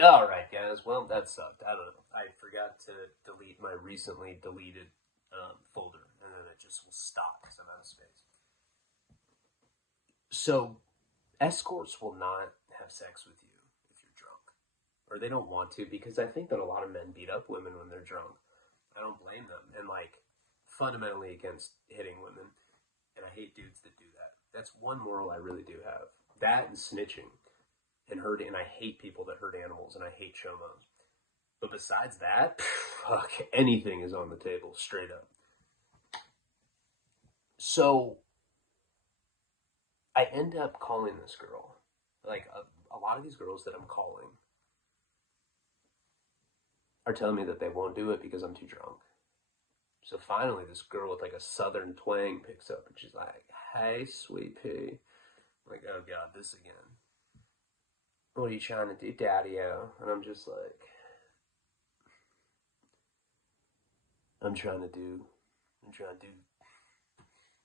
Alright, guys. Well, that sucked. I don't know. I forgot to delete my recently deleted folder, and then it just will stop because I'm out of space. So, escorts will not have sex with you if you're drunk. Or they don't want to, because I think that a lot of men beat up women when they're drunk. I don't blame them. And, like, fundamentally against hitting women. And I hate dudes that do that. That's one moral I really do have. That and snitching. And I hate people that hurt animals, and I hate chomos. But besides that, fuck, anything is on the table, straight up. So, I end up calling this girl. Like, a lot of these girls that I'm calling are telling me that they won't do it because I'm too drunk. So finally, this girl with like a southern twang picks up, and she's like, "Hey, sweet pea." I'm like, oh god, this again. What are you trying to do, daddy-o? And I'm just like, I'm trying to do,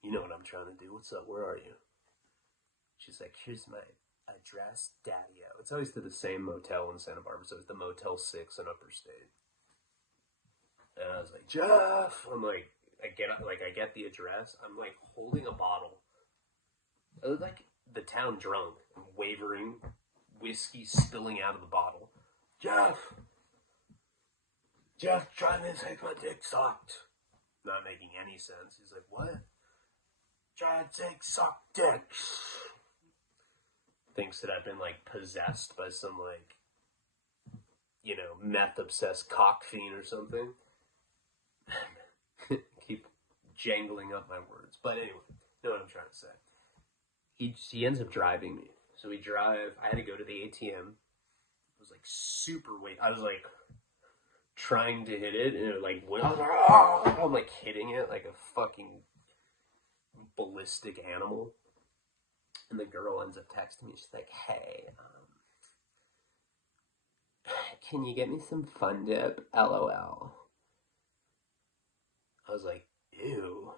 you know what I'm trying to do. What's up? Where are you? She's like, here's my address, daddy-o. It's always to the same motel in Santa Barbara, so it's the Motel 6 in Upper State. And I was like, Jeff! I'm like, I get the address. I'm like holding a bottle. I look like the town drunk. I'm wavering, whiskey spilling out of the bottle. Jeff, trying to take my dick sucked. Not making any sense. He's like, what? Trying to take sucked dicks. Thinks that I've been like possessed by some like, you know, meth obsessed cock fiend or something. Keep jangling up my words. But anyway, you know what I'm trying to say. He ends up driving me. So we drive. I had to go to the ATM. It was like super weight. I was like trying to hit it, and it like went. I'm like hitting it like a fucking ballistic animal. And the girl ends up texting me. She's like, "Hey, can you get me some Fun Dip? LOL." I was like, ew.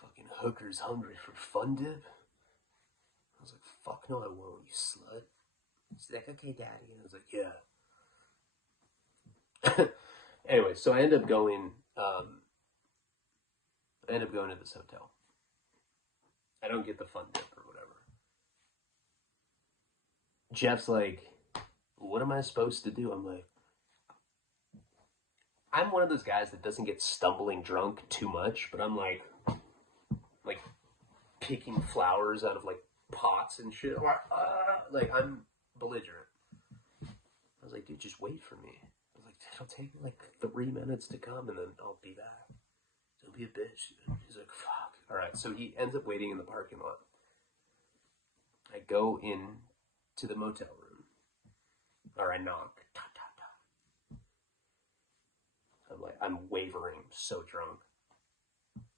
Fucking hooker's hungry for Fun Dip? I was like, fuck no I won't, you slut. She's like, okay, daddy. And I was like, yeah. Anyway, so I end up going to this hotel. I don't get the Fun Dip or whatever. Jeff's like, what am I supposed to do? I'm like, I'm one of those guys that doesn't get stumbling drunk too much, but I'm like picking flowers out of like pots and shit. Like I'm belligerent. I was like, dude, just wait for me. I was like, it'll take me like 3 minutes to come, and then I'll be back. Don't be a bitch. He's like, fuck. All right, so he ends up waiting in the parking lot. I go in to the motel room, or I knock. I'm wavering, so drunk.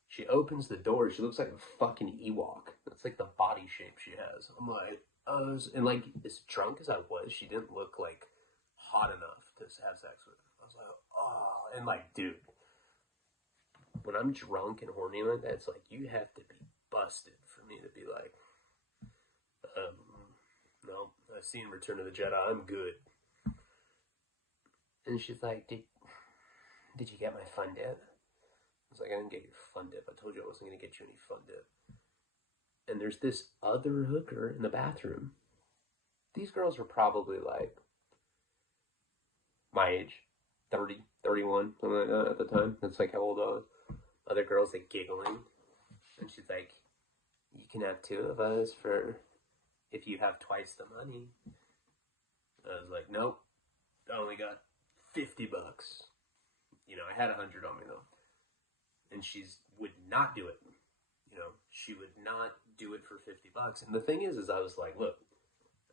She opens the door. She looks like a fucking Ewok. That's like the body shape she has. I'm like, and like as drunk as I was, she didn't look like hot enough to have sex with. I was like, oh, and like, dude, when I'm drunk and horny like that, it's like you have to be busted for me to be like, no, I've seen Return of the Jedi. I'm good. And she's like, did you get my Fun Dip? I was like, I didn't get your Fun Dip. I told you I wasn't going to get you any Fun Dip. And there's this other hooker in the bathroom. These girls were probably like my age, 30, 31, something like that at the time. That's like how old I was. Other girls like giggling. And she's like, you can have 2 of us for if you have twice the money. I was like, nope. I only got $50. You know, I had 100 on me though. And she would not do it. You know, she would not do it for $50. And the thing is I was like, look,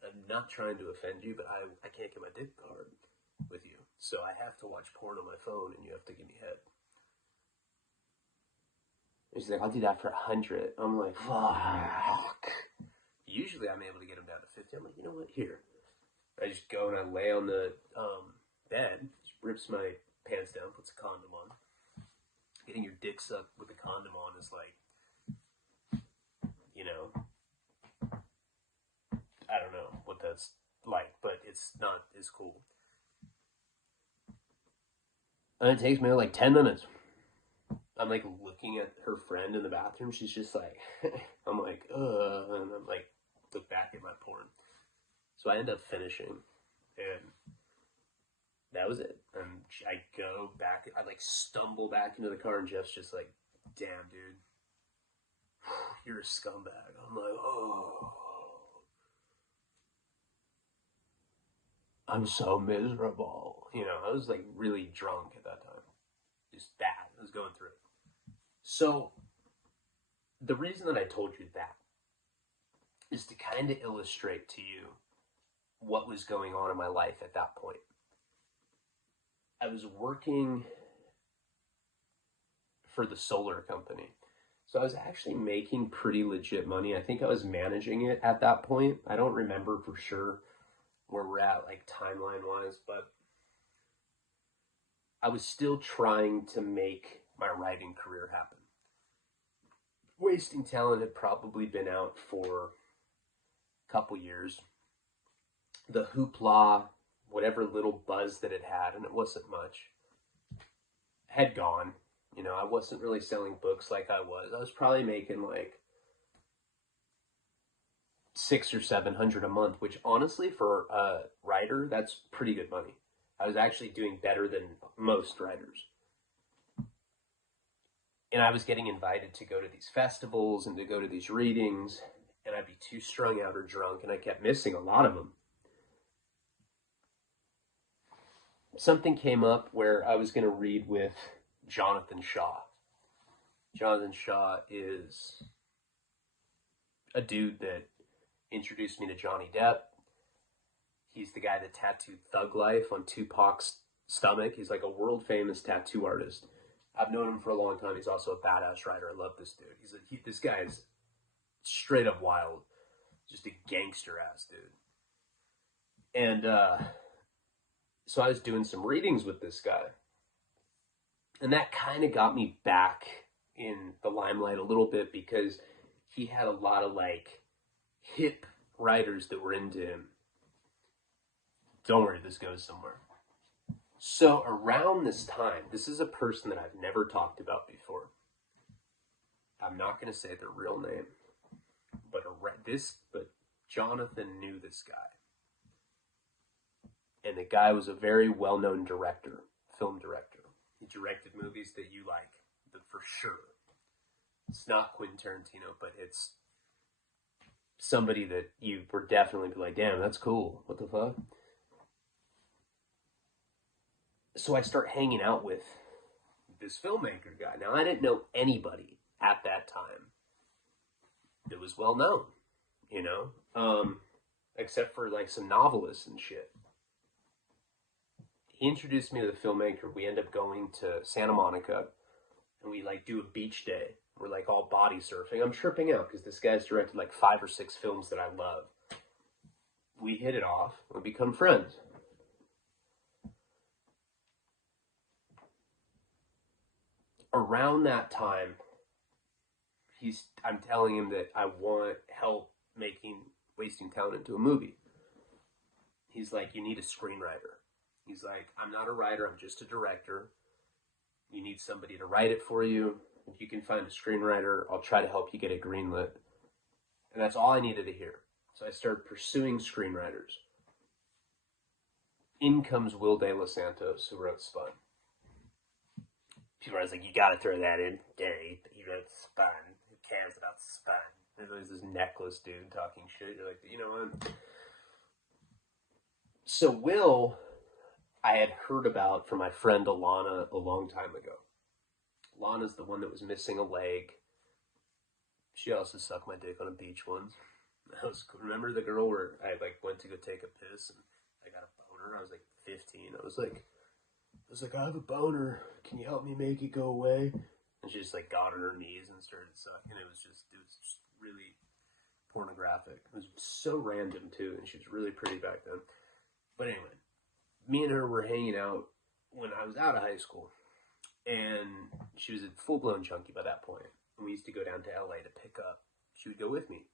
I'm not trying to offend you, but I can't get my dick hard with you. So I have to watch porn on my phone, and you have to give me head. And she's like, I'll do that for 100. I'm like, fuck. Usually I'm able to get him down to 50. I'm like, you know what? Here. I just go and I lay on the bed, just rips my pants down, puts a condom on. Getting your dick sucked with a condom on is like, you know, I don't know what that's like, but it's not as cool. And it takes me like 10 minutes. I'm like looking at her friend in the bathroom. She's just like, I'm like, and I'm like, look back at my porn. So I end up finishing, and that was it. And I go back, I like stumble back into the car, and Jeff's just like, damn, dude, you're a scumbag. I'm like, oh, I'm so miserable. You know, I was like really drunk at that time. Just bad. I was going through it. So the reason that I told you that is to kind of illustrate to you what was going on in my life at that point. I was working for the solar company. So I was actually making pretty legit money. I think I was managing it at that point. I don't remember for sure where we're at, like timeline wise, but I was still trying to make my writing career happen. Wasting Talent had probably been out for a couple years. The hoopla, whatever little buzz that it had, and it wasn't much, had gone. You know, I wasn't really selling books like I was. I was probably making like $600 or $700 a month, which honestly for a writer, that's pretty good money. I was actually doing better than most writers. And I was getting invited to go to these festivals and to go to these readings, and I'd be too strung out or drunk, and I kept missing a lot of them. Something came up where I was going to read with Jonathan Shaw. Jonathan Shaw is a dude that introduced me to Johnny Depp. He's the guy that tattooed Thug Life on Tupac's stomach. He's like a world famous tattoo artist. I've known him for a long time. He's also a badass writer. I love this dude. This guy is straight up wild. Just a gangster ass dude. And so I was doing some readings with this guy. And that kind of got me back in the limelight a little bit because he had a lot of like hip writers that were into him. Don't worry, this goes somewhere. So around this time, this is a person that I've never talked about before. I'm not going to say their real name, but Jonathan knew this guy. And the guy was a very well-known director, film director. He directed movies that you like, for sure. It's not Quentin Tarantino, but it's somebody that you were definitely be like, damn, that's cool. What the fuck? So I start hanging out with this filmmaker guy. Now, I didn't know anybody at that time that was well known, you know, except for like some novelists and shit. He introduced me to the filmmaker. We end up going to Santa Monica, and we like do a beach day. We're like all body surfing. I'm tripping out because this guy's directed like 5 or 6 films that I love. We hit it off. We become friends. Around that time, I'm telling him that I want help making Wasting Talent into a movie. He's like, you need a screenwriter. He's like, I'm not a writer, I'm just a director. You need somebody to write it for you. If you can find a screenwriter, I'll try to help you get it greenlit. And that's all I needed to hear. So I started pursuing screenwriters. In comes Will De Los Santos, who wrote Spun. People are like, you gotta throw that in. Dave, he wrote Spun. Who cares about Spun? There's always this necklace dude talking shit. You're like, you know what? So Will, I had heard about from my friend Alana a long time ago. Alana's the one that was missing a leg. She also sucked my dick on a beach once. That was cool. Remember the girl where I like went to go take a piss and I got a boner? I was like 15. I was like, I have a boner. Can you help me make it go away? And she just like got on her knees and started sucking. It was just really pornographic. It was so random too, and she was really pretty back then. But anyway, me and her were hanging out when I was out of high school, and she was a full-blown junkie by that point. And we used to go down to LA to pick up. She would go with me.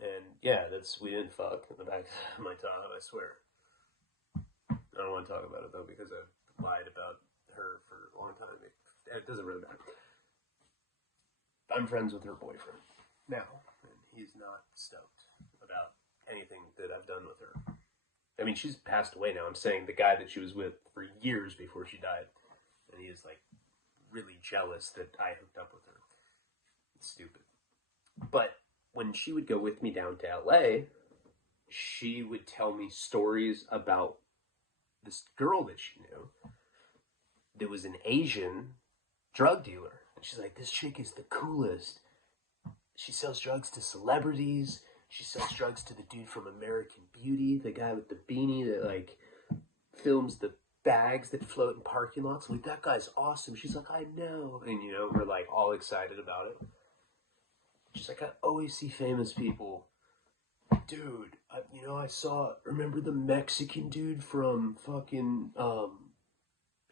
And yeah, we didn't fuck in the back of my Tahoe, I swear. I don't want to talk about it though because I lied about her for a long time. It doesn't really matter. I'm friends with her boyfriend now, and he's not stoked about anything that I've done with her. I mean, she's passed away now. I'm saying the guy that she was with for years before she died, and he is like really jealous that I hooked up with her. It's stupid. But when she would go with me down to LA, she would tell me stories about this girl that she knew that was an Asian drug dealer. And she's like, this chick is the coolest. She sells drugs to celebrities. She sells drugs to the dude from American Beauty, the guy with the beanie that like films the bags that float in parking lots. Like, that guy's awesome. She's like, I know. And, you know, we're like all excited about it. She's like, I always see famous people. Dude, remember the Mexican dude from fucking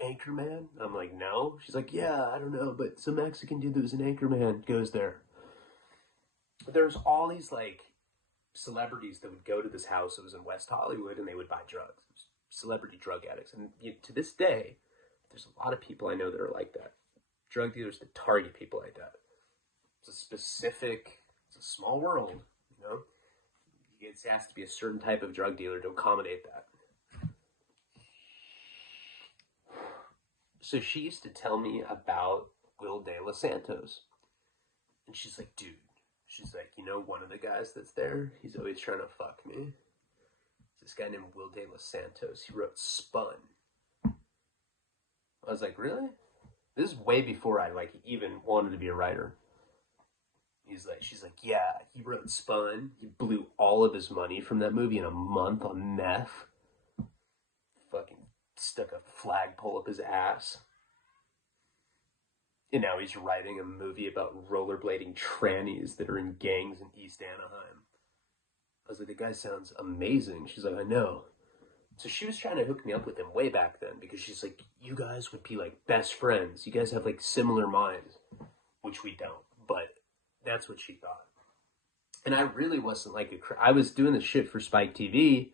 Anchorman? I'm like, no. She's like, yeah, I don't know, but some Mexican dude that was an Anchorman goes there. But there's all these like celebrities that would go to this house. It was in West Hollywood, and they would buy drugs. Celebrity drug addicts. And to this day, there's a lot of people I know that are like that. Drug dealers that target people like that. It's a small world, you know? It has to be a certain type of drug dealer to accommodate that. So she used to tell me about Will De Los Santos. And she's like, dude, she's like, you know, one of the guys that's there, he's always trying to fuck me. This guy named Will De Los Santos. He wrote Spun. I was like, really? This is way before I like even wanted to be a writer. She's like, yeah, he wrote Spun. He blew all of his money from that movie in a month on meth. Fucking stuck a flagpole up his ass. And now he's writing a movie about rollerblading trannies that are in gangs in East Anaheim. I was like, the guy sounds amazing. She's like, I know. So she was trying to hook me up with him way back then because she's like, you guys would be like best friends. You guys have like similar minds, which we don't, but that's what she thought. And I really wasn't like I was doing this shit for Spike TV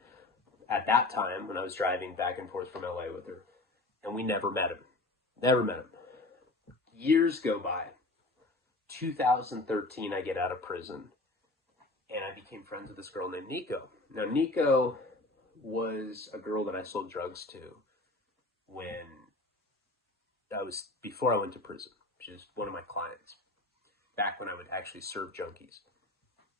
at that time when I was driving back and forth from LA with her. And we never met him. Never met him. Years go by. 2013, I get out of prison. And I became friends with this girl named Nico. Now, Nico was a girl that I sold drugs to before I went to prison. She was one of my clients. Back when I would actually serve junkies.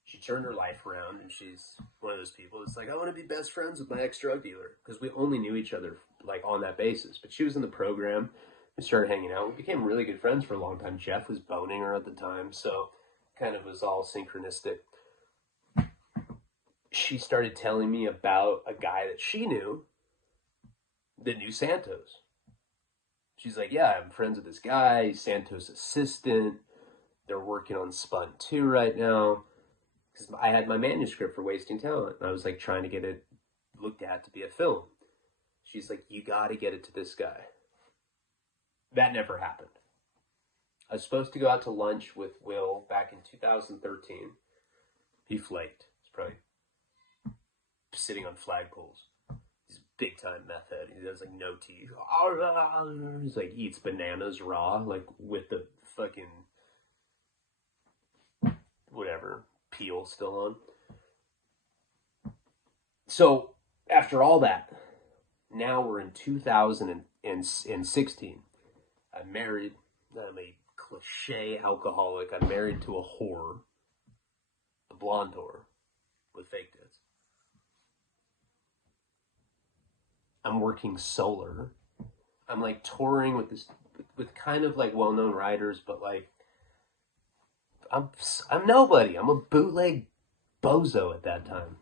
She turned her life around, and she's one of those people that's like, I want to be best friends with my ex-drug dealer. Because we only knew each other like on that basis. But she was in the program. We started hanging out. We became really good friends for a long time. Jeff was boning her at the time, so kind of was all synchronistic. She started telling me about a guy that she knew that knew Santos. She's like, yeah, I'm friends with this guy. He's Santos' assistant. They're working on Spun 2 right now. Because I had my manuscript for Wasting Talent. And I was like trying to get it looked at to be a film. She's like, you got to get it to this guy. That never happened. I was supposed to go out to lunch with Will back in 2013. He flaked. He's probably sitting on flagpoles. He's a big time meth head. He has like no teeth. He's like eats bananas raw, like with the fucking whatever peel still on. So after all that, now we're in 2016. I'm married. I'm a cliche alcoholic. I'm married to a whore, a blonde whore with fake tits. I'm working solar. I'm like touring with kind of like well-known writers, but like I'm nobody. I'm a bootleg bozo at that time.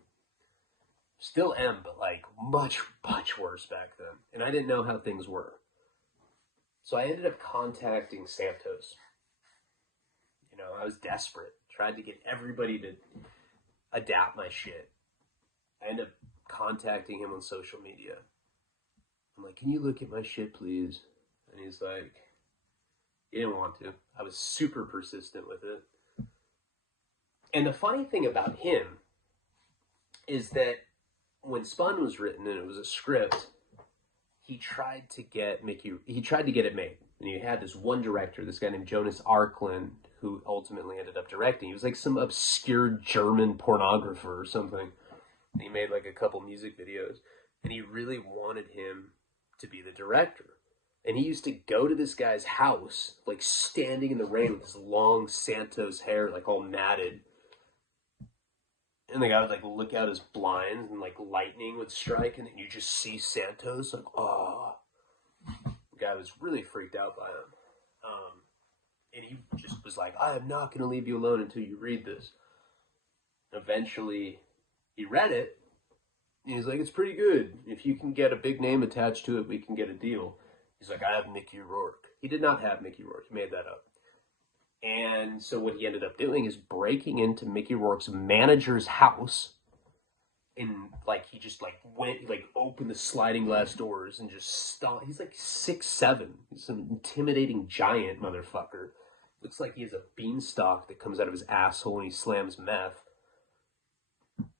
Still am, but like much, much worse back then. And I didn't know how things were. So I ended up contacting Santos. You know, I was desperate. Tried to get everybody to adapt my shit. I ended up contacting him on social media. I'm like, can you look at my shit, please? And he's like, he didn't want to. I was super persistent with it. And the funny thing about him is that when Spun was written and it was a script, he tried to get it made. And he had this one director, this guy named Jonas Arklund, who ultimately ended up directing. He was like some obscure German pornographer or something. And he made like a couple music videos. And he really wanted him to be the director. And he used to go to this guy's house, like standing in the rain with his long Santos hair, like all matted. And the guy would like look out his blinds and like lightning would strike, and then you just see Santos, like, oh. The guy was really freaked out by him. And he just was like, I am not going to leave you alone until you read this. Eventually, he read it, and he's like, it's pretty good. If you can get a big name attached to it, we can get a deal. He's like, I have Mickey Rourke. He did not have Mickey Rourke. He made that up. And so what he ended up doing is breaking into Mickey Rourke's manager's house. And like he just like went, like opened the sliding glass doors and just stomped. He's like 6'7". He's an intimidating giant motherfucker. Looks like he has a beanstalk that comes out of his asshole when he slams meth.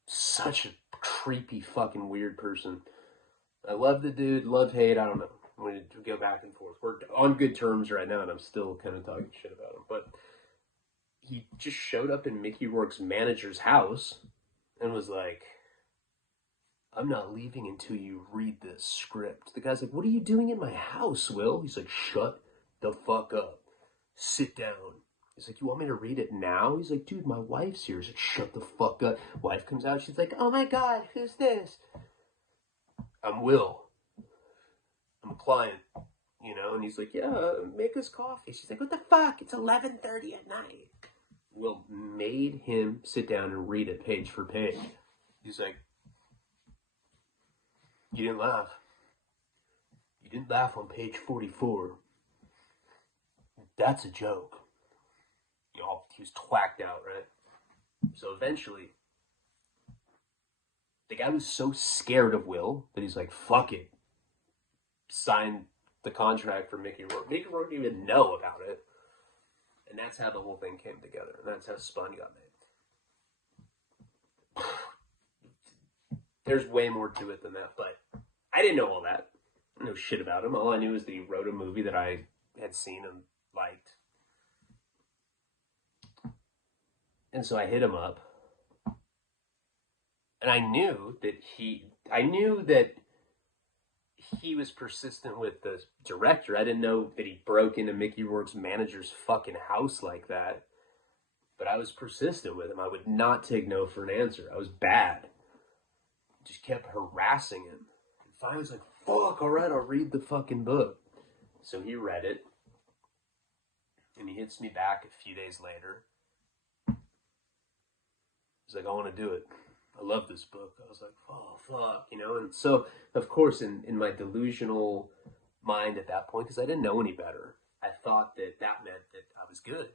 Such a creepy fucking weird person. I love the dude, love hate, I don't know. I'm going to go back and forth. We're on good terms right now, and I'm still kind of talking shit about him. But he just showed up in Mickey Rourke's manager's house and was like, I'm not leaving until you read this script. The guy's like, what are you doing in my house, Will? He's like, shut the fuck up. Sit down. He's like, you want me to read it now? He's like, dude, my wife's here. He's like, shut the fuck up. Wife comes out. She's like, oh my God, who's this? I'm Will. I'm a client, you know, and he's like, yeah, make us coffee. She's like, what the fuck? It's 11:30 at night. Will made him sit down and read it page for page. He's like, you didn't laugh. You didn't laugh on page 44. That's a joke. You know, he was twacked out, right? So eventually, the guy was so scared of Will that he's like, fuck it. Signed the contract for Mickey Rourke. Mickey Rourke didn't even know about it. And that's how the whole thing came together. And that's how Spun got made. There's way more to it than that, but I didn't know all that. I didn't know shit about him. All I knew was that he wrote a movie that I had seen and liked. And so I hit him up. And I knew that he was persistent with the director. I didn't know that he broke into Mickey Rourke's manager's fucking house like that. But I was persistent with him. I would not take no for an answer. I was bad. Just kept harassing him. And finally I was like, fuck, alright, I'll read the fucking book. So he read it. And he hits me back a few days later. He's like, I want to do it. I love this book. I was like, oh, fuck, you know? And so, of course, in my delusional mind at that point, because I didn't know any better, I thought that meant that I was good.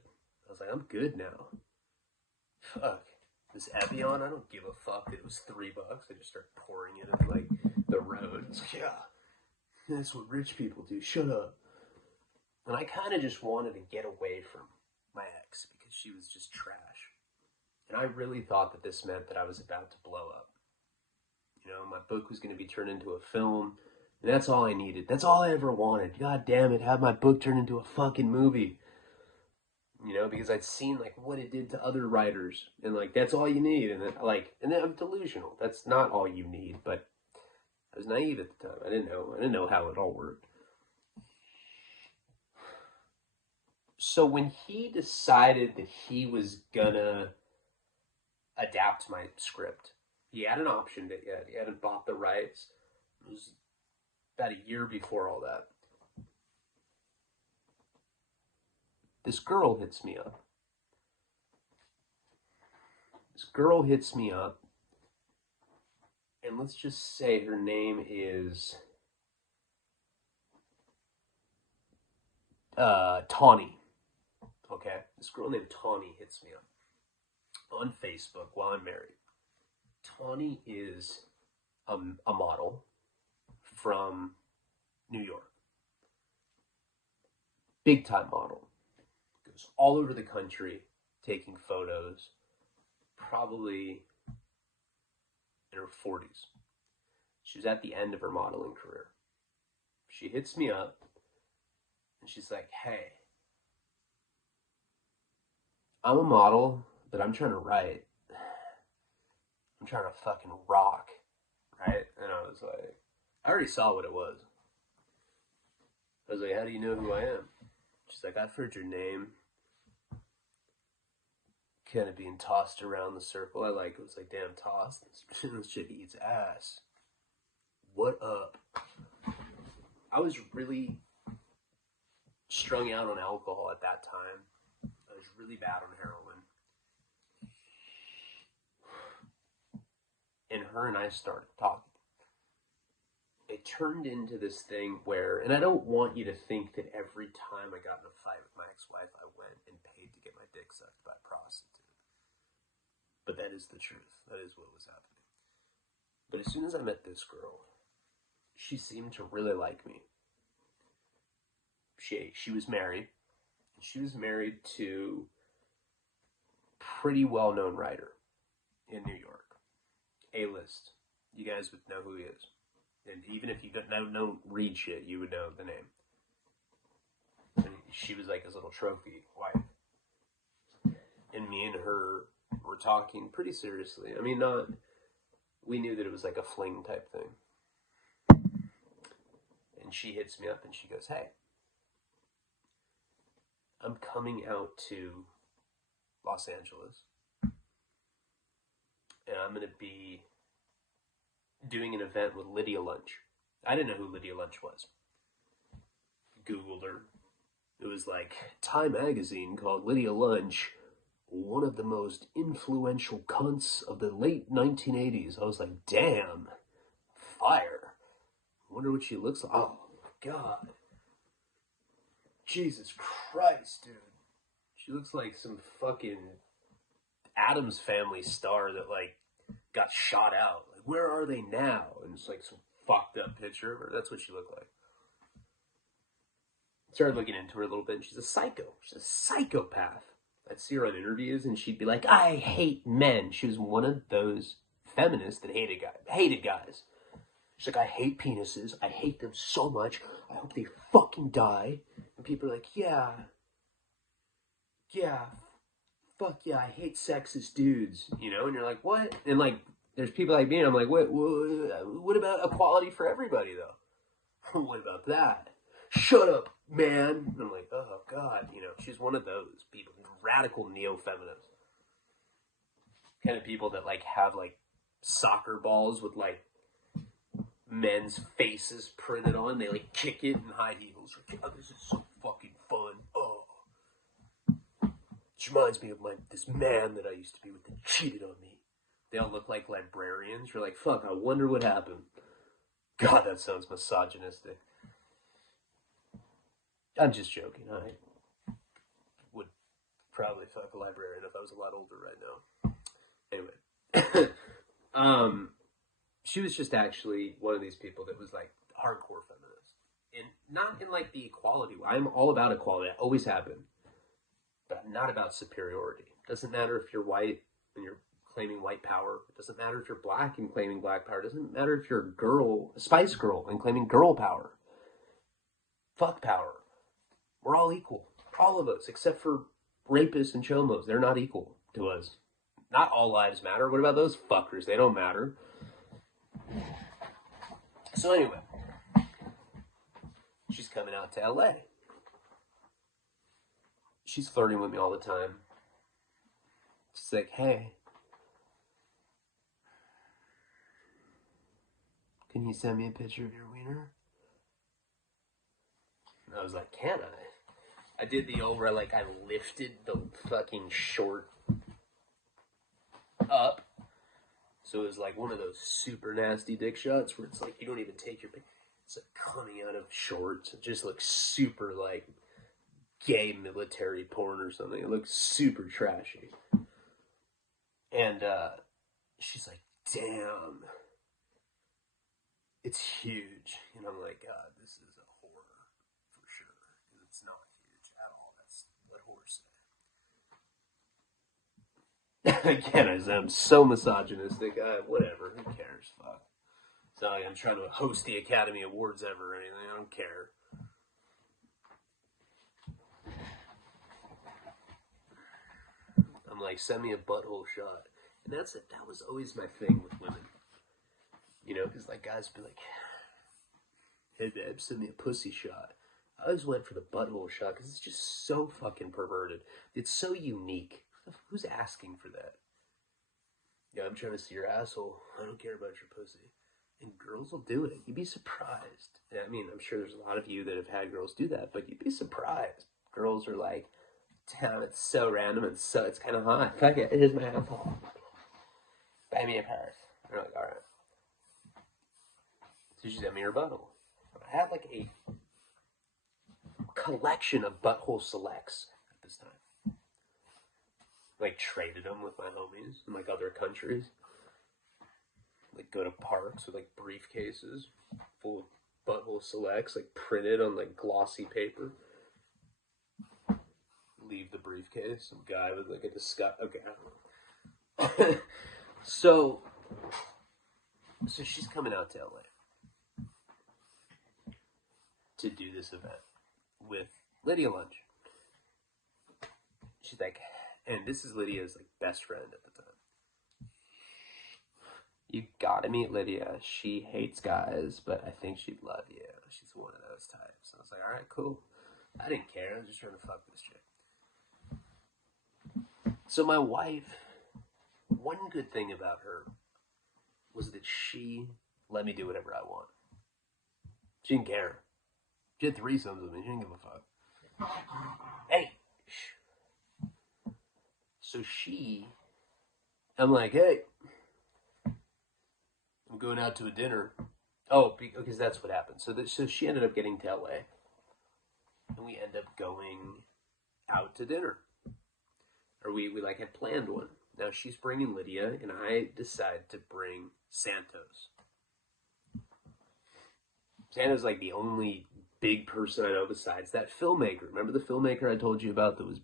I was like, I'm good now. Fuck. This Evian, I don't give a fuck that it was $3. I just started pouring it in, like, the road. It's like, yeah, that's what rich people do. Shut up. And I kind of just wanted to get away from my ex because she was just trash. And I really thought that this meant that I was about to blow up. You know, my book was going to be turned into a film, and that's all I needed. That's all I ever wanted. God damn it, have my book turned into a fucking movie. You know, because I'd seen, like, what it did to other writers, and, like, that's all you need. And then, and then I'm delusional. That's not all you need, but I was naive at the time. I didn't know how it all worked. So when he decided that he was gonna adapt my script, he had an option that yet. He hadn't bought the rights. It was about a year before all that. This girl hits me up. And let's just say her name is Tawny. Okay? This girl named Tawny hits me up on Facebook while I'm married. Tawny is a model from New York. Big time model. Goes all over the country taking photos. probably in her 40s. She was at the end of her modeling career. She hits me up, and she's like, hey, I'm a model, but I'm trying to write. I'm trying to fucking rock, right? And I was like, I already saw what it was. I was like, how do you know who I am? She's like, I've heard your name kind of being tossed around the circle. I was like, damn, tossed? This shit eats ass. What up? I was really strung out on alcohol at that time. I was really bad on heroin. And her and I started talking. It turned into this thing where, and I don't want you to think that every time I got in a fight with my ex-wife, I went and paid to get my dick sucked by a prostitute. But that is the truth. That is what was happening. But as soon as I met this girl, she seemed to really like me. She was married. She was married to a pretty well-known writer in New York. A-list. You guys would know who he is. And even if you don't read shit, you would know the name. And she was like his little trophy wife. And me and her were talking pretty seriously. I mean, we knew that it was like a fling type thing. And she hits me up and she goes, hey, I'm coming out to Los Angeles. And I'm going to be doing an event with Lydia Lunch. I didn't know who Lydia Lunch was. Googled her. It was like, Time magazine called Lydia Lunch one of the most influential cunts of the late 1980s. I was like, damn, fire. I wonder what she looks like. Oh, my God. Jesus Christ, dude. She looks like some fucking Addams Family star that, like, got shot out. Like, where are they now? And it's like some fucked up picture of her. That's what she looked like. Started looking into her a little bit, and she's a psycho. She's a psychopath. I'd see her on interviews, and she'd be like, I hate men. She was one of those feminists that hated guys. She's like, I hate penises. I hate them so much. I hope they fucking die. And people are like, yeah, fuck yeah, I hate sexist dudes, you know? And you're like, what? And like, there's people like me, and I'm like, what about equality for everybody, though? What about that? Shut up, man. And I'm like, oh, God, you know, she's one of those people, radical neo-feminists. Kind of people that, like, have, like, soccer balls with, like, men's faces printed on. They, like, kick it in high heels. Like, oh, this is so fucking fun. Oh. She reminds me of this man that I used to be with that cheated on me. They all look like librarians. You're like, fuck, I wonder what happened. God, that sounds misogynistic. I'm just joking. I would probably fuck a librarian if I was a lot older right now. Anyway. She was just actually one of these people that was like hardcore feminist. And not in like the equality. I'm all about equality. I always have been. But I'm not about superiority. It doesn't matter if you're white and you're claiming white power. It doesn't matter if you're black and claiming black power. It doesn't matter if you're a Spice Girl and claiming girl power. Fuck power. We're all equal. All of us, except for rapists and chomos. They're not equal to us. Not all lives matter. What about those fuckers? They don't matter. So anyway, she's coming out to LA. She's flirting with me all the time. She's like, hey, can you send me a picture of your wiener? And I was like, can I? I did the old where like I lifted the fucking short up. So it was like one of those super nasty dick shots where it's like you don't even take your... It's like coming out of shorts. It just looks super like gay military porn or something. It looks super trashy. And she's like, damn. It's huge. And I'm like, God, this is a horror for sure. It's not huge at all. That's what whores Again, I'm so misogynistic. Whatever, who cares? Fuck. It's not like I'm trying to host the Academy Awards ever or anything. I don't care. I'm like, send me a butthole shot. And that was always my thing with women. You know, because like guys be like, hey babe, send me a pussy shot. I always went for the butthole shot because it's just so fucking perverted. It's so unique. Who's asking for that? Yeah, I'm trying to see your asshole. I don't care about your pussy. And girls will do it. You'd be surprised. I mean, I'm sure there's a lot of you that have had girls do that, but you'd be surprised. Girls are like, damn, it's so random and it's kind of hot. Fuck it, here's my asshole. Buy me a purse. I'm like, alright. So she sent me her butthole. I had like a collection of butthole selects at this time. Like traded them with my homies in like other countries. Like go to parks with like briefcases full of butthole selects, like printed on like glossy paper. Leave the briefcase. Some guy with like a disgust. Okay, I don't know. So she's coming out to LA to do this event with Lydia lunch. She's like, and this is Lydia's like best friend at the time. You gotta meet Lydia. She hates guys, but I think she'd love you. She's one of those types. I was like, alright, cool. I didn't care. I was just trying to fuck this chick. So my wife, one good thing about her was that she let me do whatever I want. She didn't care. She had threesomes with me. She didn't give a fuck. Hey! So I'm like, hey, I'm going out to a dinner. Oh, because that's what happened. So she ended up getting to LA. And we end up going out to dinner. Or we like had planned one. Now she's bringing Lydia, and I decide to bring Santos. Santos like the only big person I know besides that filmmaker. Remember the filmmaker I told you about that was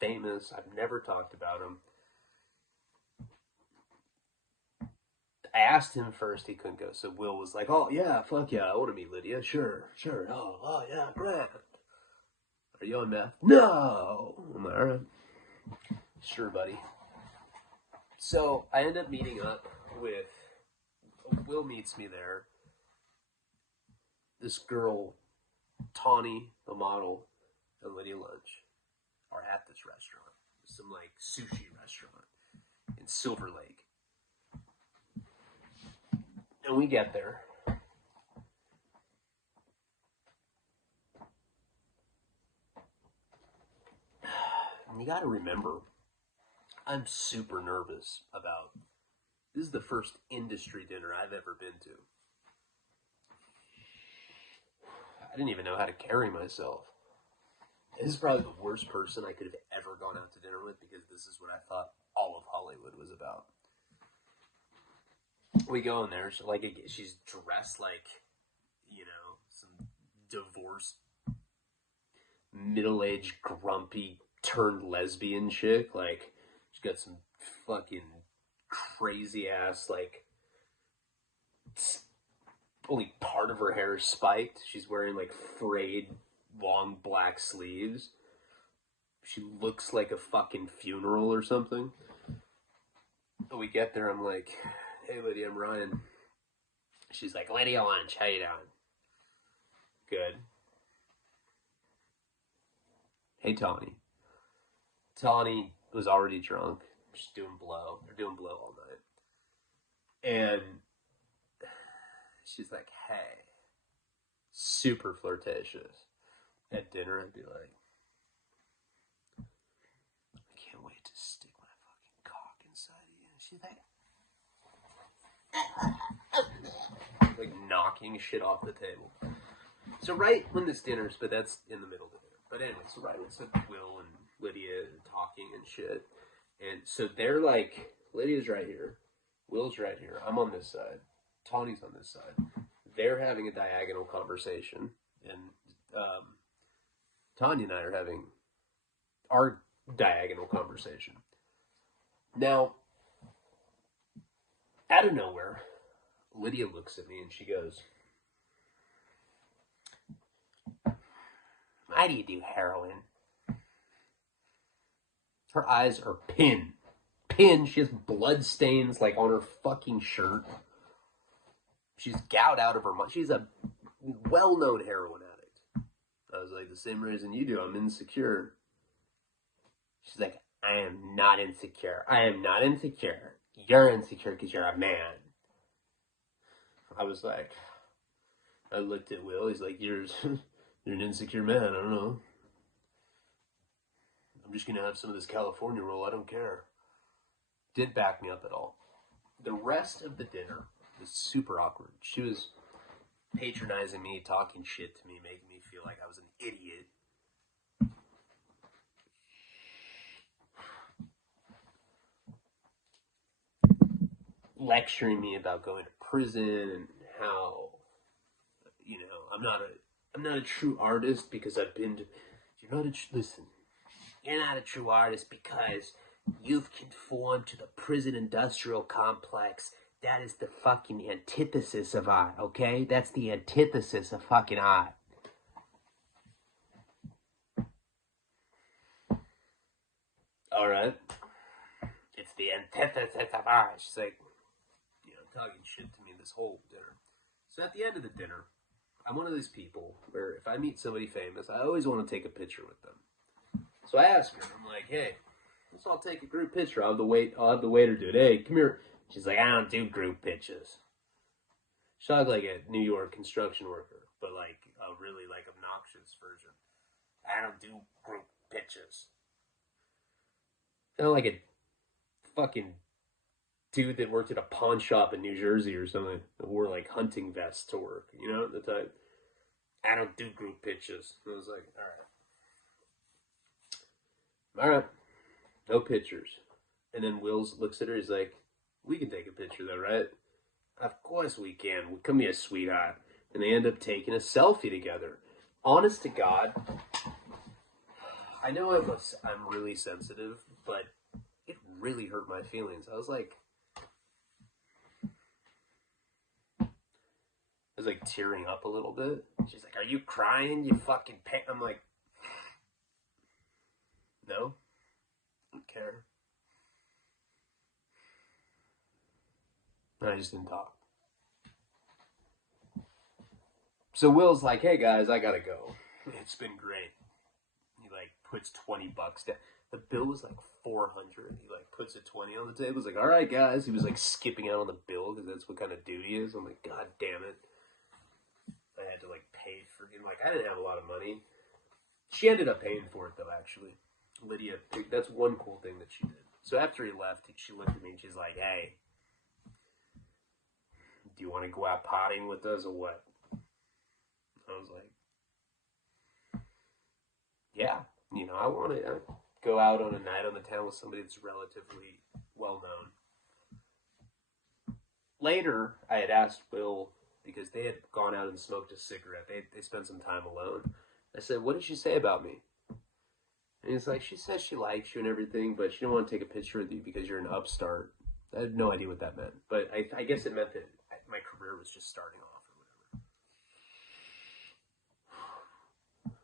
famous? I've never talked about him. I asked him first, he couldn't go. So Will was like, oh yeah, fuck yeah, I want to meet Lydia. Sure. Oh yeah, great. Are you on meth? No. I'm like, all right. Sure, buddy. So I end up meeting up with, Will meets me there. This girl, Tawny, the model, and Lydia Lunch are at this restaurant. Some like sushi restaurant in Silver Lake. And we get there. And you gotta remember, I'm super nervous about, this is the first industry dinner I've ever been to. I didn't even know how to carry myself. This is probably the worst person I could have ever gone out to dinner with, because this is what I thought all of Hollywood was about. We go in there, she's dressed like, you know, some divorced, middle-aged, grumpy, turned lesbian chick. Like, she's got some fucking crazy-ass, like, only part of her hair is spiked. She's wearing, like, frayed, long black sleeves. She looks like a fucking funeral or something. We get there, I'm like, hey, Lydia, I'm Ryan. She's like, Lydia Lunch, how you doing? Good. Hey, Tawny. Tawny was already drunk. She's doing blow. They're doing blow all night. And she's like, hey. Super flirtatious. At dinner, I'd be like, I can't wait to stick my fucking cock inside of you. And she's like knocking shit off the table. So right when this dinner's, but that's in the middle of the dinner. But anyway, so right when Will and Lydia talking and shit. And so they're like, Lydia's right here. Will's right here. I'm on this side. Tawny's on this side. They're having a diagonal conversation. And Tanya and I are having our diagonal conversation. Now, out of nowhere, Lydia looks at me and she goes, why do you do heroin? Her eyes are pinned. She has blood stains like on her fucking shirt. She's gouged out of her mind. She's a well-known heroin addict. I was like, the same reason you do. I'm insecure. She's like, I am not insecure. I am not insecure. You're insecure because you're a man. I was like, I looked at Will. He's like, you're an insecure man. I don't know. I'm just going to have some of this California roll. I don't care. Didn't back me up at all. The rest of the dinner was super awkward. She was patronizing me, talking shit to me, making me feel like I was an idiot. Lecturing me about going to prison and how, you know, I'm not a true artist because I've been to, listen, you're not a true artist because you've conformed to the prison industrial complex. That is the fucking antithesis of art, okay? That's the antithesis of fucking art. Alright. It's the antithesis of art. She's like, you know, talking shit to me this whole dinner. So at the end of the dinner, I'm one of those people where if I meet somebody famous, I always want to take a picture with them. So I ask her, I'm like, hey, let's all take a group picture. I'll have the waiter do it. Hey, come here. She's like, I don't do group pictures. She looked like a New York construction worker, but like a really like obnoxious version. I don't do group pictures. Sound like a fucking dude that worked at a pawn shop in New Jersey or something that wore like hunting vests to work, you know, at the time. I don't do group pictures. And I was like, all right, no pictures. And then Wills looks at her, he's like, we can take a picture though, right? Of course we can. Come here, sweetheart. And they end up taking a selfie together. Honest to God, I know I'm really sensitive, but it really hurt my feelings. I was like tearing up a little bit. She's like, are you crying? You fucking I'm like, no, I don't care. And I just didn't talk. So Will's like, hey guys, I gotta go. It's been great. He like puts $20 down. The bill was like $400. He like puts a 20 on the table. He's like, all right guys. He was like skipping out on the bill because that's what kind of dude he is. I'm like, god damn it. I had to like pay for him. Like I didn't have a lot of money. She ended up paying for it though, actually. Lydia, that's one cool thing that she did. So after he left, she looked at me and she's like, hey, do you want to go out partying with us or what? I was like, yeah, you know, I want to go out on a night on the town with somebody that's relatively well known. Later, I had asked Will, because they had gone out and smoked a cigarette. They spent some time alone. I said, what did she say about me? And he's like, she says she likes you and everything, but she didn't want to take a picture with you because you're an upstart. I had no idea what that meant. But I guess it meant that my career was just starting off or whatever.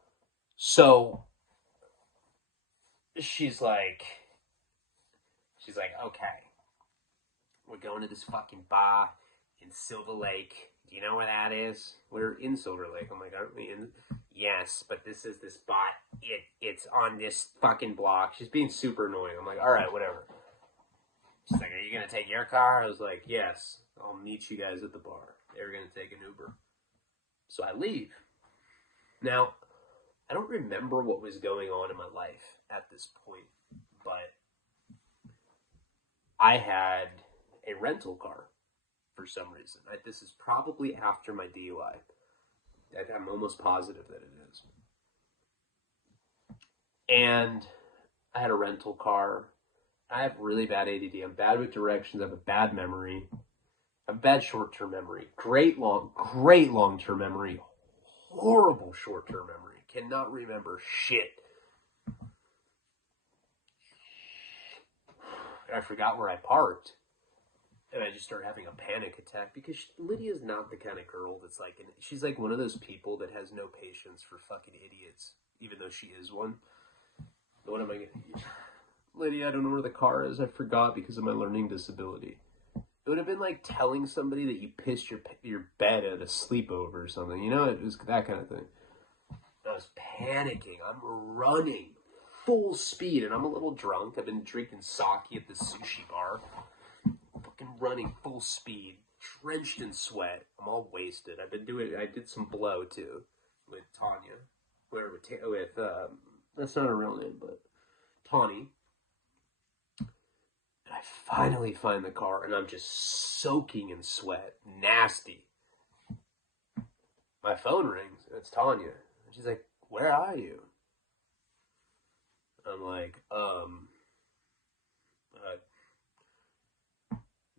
So she's like, okay, we're going to this fucking bar in Silver Lake. Do you know where that is? We're in Silver Lake. I'm like, aren't we in? Yes, but this is this spot. It's on this fucking block. She's being super annoying. I'm like, all right, whatever. She's like, are you going to take your car? I was like, yes, I'll meet you guys at the bar. They were going to take an Uber. So I leave. Now, I don't remember what was going on in my life at this point, but I had a rental car for some reason. This is probably after my DUI. I'm almost positive that it is. And I had a rental car. I have really bad ADD. I'm bad with directions. I have a bad memory. I have bad short-term memory. Great long-term memory. Horrible short-term memory. Cannot remember shit. And I forgot where I parked. And I just started having a panic attack because Lydia's not the kind of girl that's like, she's like one of those people that has no patience for fucking idiots, even though she is one. What am I going to... Lydia, I don't know where the car is. I forgot because of my learning disability. It would have been like telling somebody that you pissed your bed at a sleepover or something. You know, it was that kind of thing. I was panicking. I'm running full speed, and I'm a little drunk. I've been drinking sake at the sushi bar. Fucking running full speed, drenched in sweat. I'm all wasted. I did some blow too with Tanya. That's not a real name, but Tawny. I finally find the car, and I'm just soaking in sweat. Nasty. My phone rings, and it's Tanya. And she's like, "Where are you?" I'm like,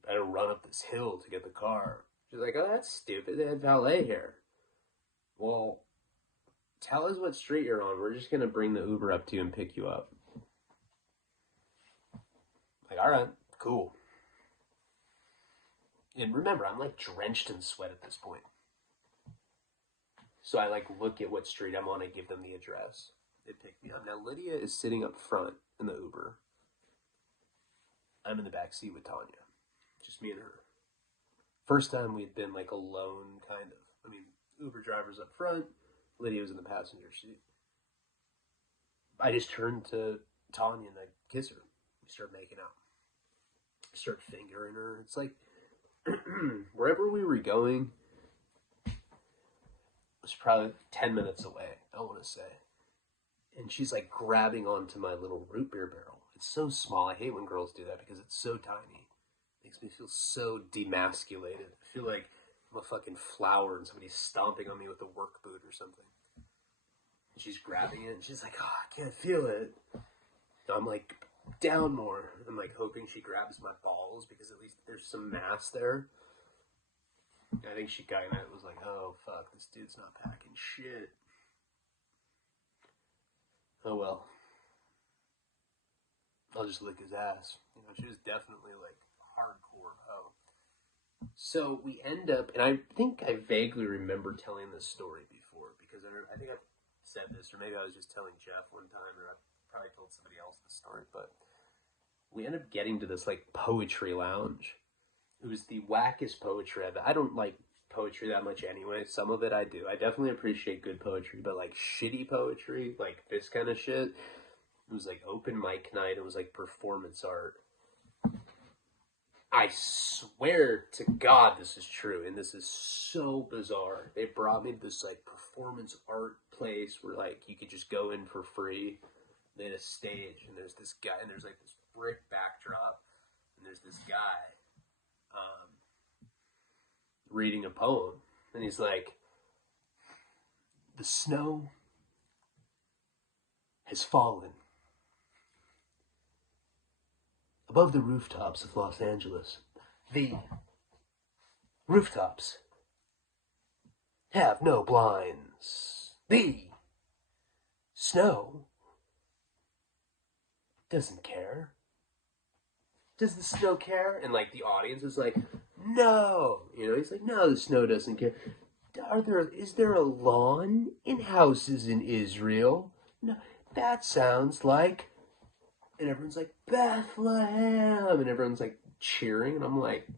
better run up this hill to get the car. She's like, "Oh, that's stupid. They had valet here." Well, tell us what street you're on. We're just going to bring the Uber up to you and pick you up. Like, all right, cool. And remember, I'm like drenched in sweat at this point. So I like look at what street I'm on and give them the address. They pick me up. Now Lydia is sitting up front in the Uber. I'm in the back seat with Tanya. Just me and her. First time we had been like alone, kind of. I mean, Uber driver's up front. Lydia was in the passenger seat. I just turned to Tanya and I kiss her. We start making out. I start fingering her. It's like wherever we were going was probably 10 minutes away, I want to say. And she's like grabbing onto my little root beer barrel. It's so small. I hate when girls do that because it's so tiny. It makes me feel so demasculated. I feel like I'm a fucking flower and somebody's stomping on me with a work boot or something. And she's grabbing it and she's like, "Oh, I can't feel it." And I'm like, "Down more." I'm like hoping she grabs my balls because at least there's some mass there. I think she kind of was like, "Oh, fuck, this dude's not packing shit." Oh, well. I'll just lick his ass. You know, she was definitely like hardcore hoe. So we end up, and I think I vaguely remember telling this story before because I think I've said this, or maybe I was just telling Jeff one time, or I probably told somebody else this story, but we end up getting to this like poetry lounge. It was the wackest poetry I don't like poetry that much anyway. Some of it I do. I definitely appreciate good poetry, but like shitty poetry, like this kind of shit, it was like open mic night. It was like performance art. I swear to God this is true, and this is so bizarre. They brought me to this like performance art place where like you could just go in for free. They had a stage, and there's this guy, and there's like this brick backdrop, and there's this guy reading a poem, and he's like, "The snow has fallen above the rooftops of Los Angeles. The rooftops have no blinds. The snow doesn't care. Does the snow care?" And like the audience is like, "No." You know, he's like, "No, the snow doesn't care. Is there a lawn in houses in Israel? No, that sounds like..." And everyone's like, "Bethlehem." And everyone's like cheering. And I'm like,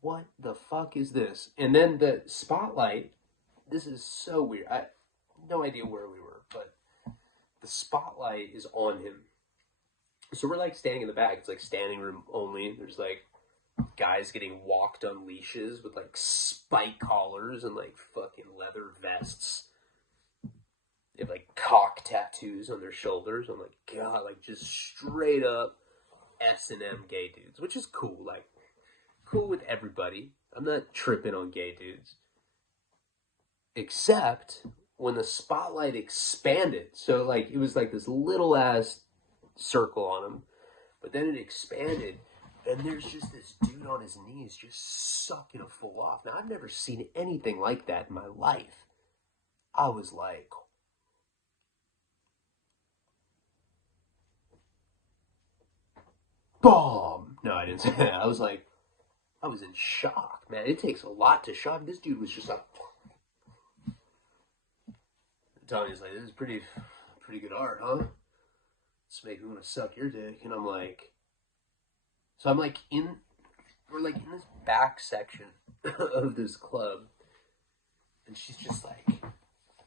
what the fuck is this? And then the spotlight, this is so weird. I have no idea where we were, but the spotlight is on him. So we're like standing in the back. It's like standing room only. There's like guys getting walked on leashes with like spike collars and like fucking leather vests. They have like cock tattoos on their shoulders. I'm like, God, like just straight up S&M gay dudes, which is cool. Like, cool with everybody. I'm not tripping on gay dudes. Except when the spotlight expanded. So like, it was like this little ass circle on him, but then it expanded, and there's just this dude on his knees just sucking a fool off. Now, I've never seen anything like that in my life. I was like, bomb. No, I didn't say that. I was in shock, man. It takes a lot to shock. This dude was just like, Tony's like, this is pretty good art, huh? It's making me want to suck your dick. And I'm like, so I'm like we're like in this back section of this club. And she's just like,